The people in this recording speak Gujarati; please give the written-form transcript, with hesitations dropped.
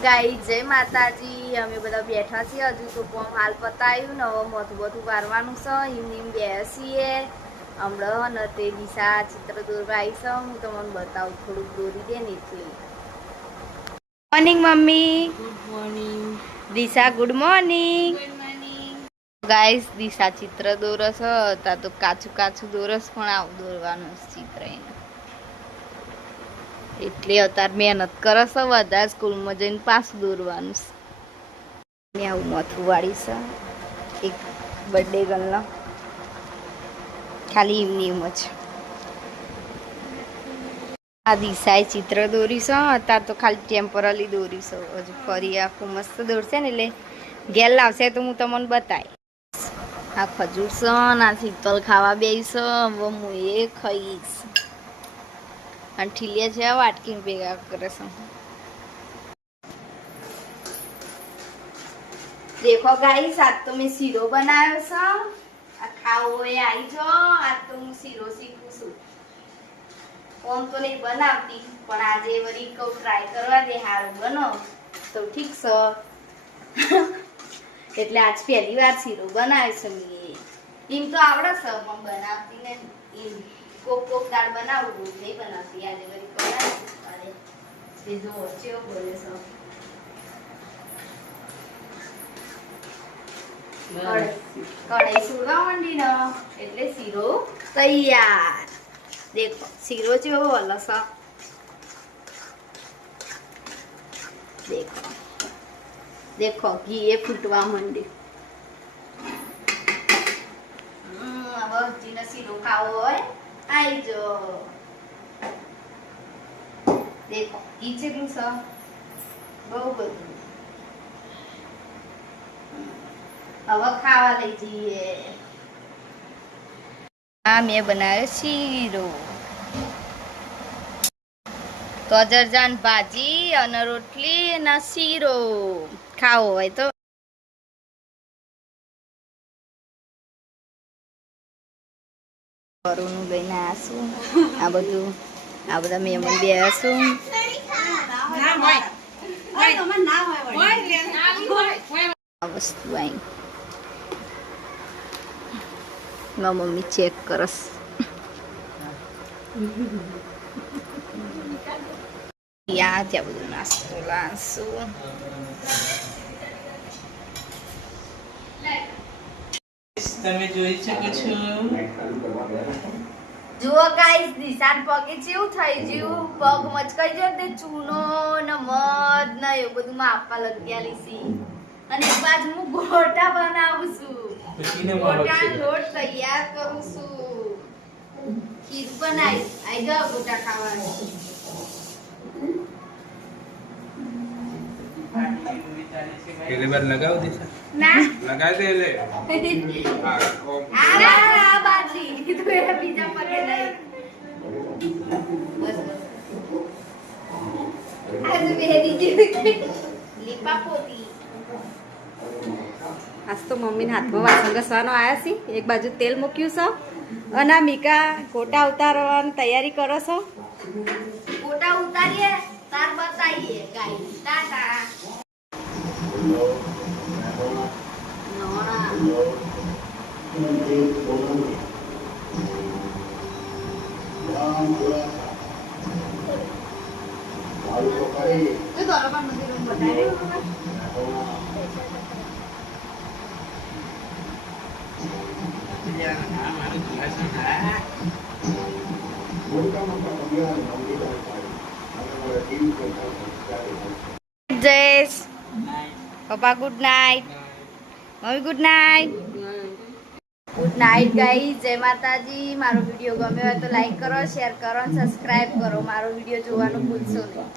ગાઈ જય માતાજી। અમે બધા બેઠા છીએ, હજુ તો કોમ હાલ પતાયું ને હવે મોથું બધું વારવાનું છે। એમ બેસીએ હમણાં ને તે દિશા ચિત્ર દોરવા આવી છે। હું તમને બતાવું, થોડુંક દોરી દે ને એટલે। Morning mummy. Good morning Disha. Good morning. Guys Disha ચિત્ર દોરસ હતા તો કાચું કાચું દોરસ પણ આવું દોરવાનું ચિત્ર એને એટલે અત્યારે મહેનત કરે છે બધા। સ્કૂલમાં જઈને પાછું દોરવાનું છે। આવું માથું વાળી છે એક બર્થડે ગર્લનો, ખાલી એમની એમ જ। આ દિશાએ ચિત્ર દોરી છે અત્યારે તો ખાલી ટેમ્પરરી દોરી છે। હજુ ફરી આખું મસ્ત દોરશે ને એટલે ગેલ લાવશે તો હું તમને બતાવી। આ ખજૂર છે ને આ શીતલ ખાવા બેસી છે, હવે હું એ ખાઈશ। અને ઠીલિયા છે વાટકીને ભેગા કરે છે। देखो गाइस, आज तो मैं सीरो बनायो छ। आ खाओ ए आई जो। आज तो હું सीरो सीखું છું। કોમ તો નહીં બનાવતી પણ આજે વળી કહું ટ્રાય કરવા દે, હારું બનો તો ઠીક છે। એટલે આજ પહેલી વાર सीरो બનાવ્યો છે મેં। એમ તો આવડે છે પણ બનાવતી ને એમ કોક કોક દાળ બનાવું, રોજ નહીં બનાવતી। આજે વળી બનાવી અરે તે જો ચેવો બોલે છે। કઢાઈ સુરવા માંડી ને એટલે सीरो તૈયાર। देखो सीरो જેવો હલસ, देखो देखो ઘી એ ફૂટવા માંડી। હવે જેને सीरो ખાવો હોય આવી જો। देखो ઘી જેટલું છે, બહુ બધું। હવે ખાવા લઈ જઈએ। આ મેં બનાવ્યો सीरो, તો અજરજાન ભાજી અને રોટલી અને सीरो ખાવો હોય તો ઘરનું લઈને આશું। આ બધું આ બધા મહેમાન બે આશું। આ વસ્તુ આવી મમ્મી ચેક કરસ। ત્યાં બધું નાસ્તો લાવશું। તમે જોઈ શકો છો। જુઓ ગાઈસ, દિશાન પગે જેવું થઈ ગયું, પગ મચકાઈ ગયો તે ચૂનો ને મધ ને એવું બધું માં આપવા લગ્યા લીસી। અને એક બાજુ હું ગોટા બનાવું છું। ગોટા લોટ તૈયાર કરું છું। ખીર બનાવી આઈ જાઓ ગોટા ખાવાની। पहले बार लगाओ दिशा ના लगा दे ले આ બાજી તું એ બીજા પગે લઈ બસ બસ આજે બેહી જેવી લીપા પોતી। આજ તો મમ્મીના હાથમાં વાસણ ઘસવાનો આવ્યા છે। એક બાજુ તેલ મૂક્યું છે અને મીકા ગોટા ઉતારવાની તૈયારી કરો છો। ગોટા ઉતારીએ તાર બતાઈએ ગાઈસ। ટાટા નોણા તો દોરો પણ મંદિર બતાવે। જયેશ પપ્પા good night, mummy good night. Good night guys, જય માતાજી। મારો વિડીયો ગમ્યો હોય તો લાઈક કરો, શેર કરો અને સબસ્ક્રાઇબ કરો। મારો વિડીયો જોવાનું ભૂલશો નહીં।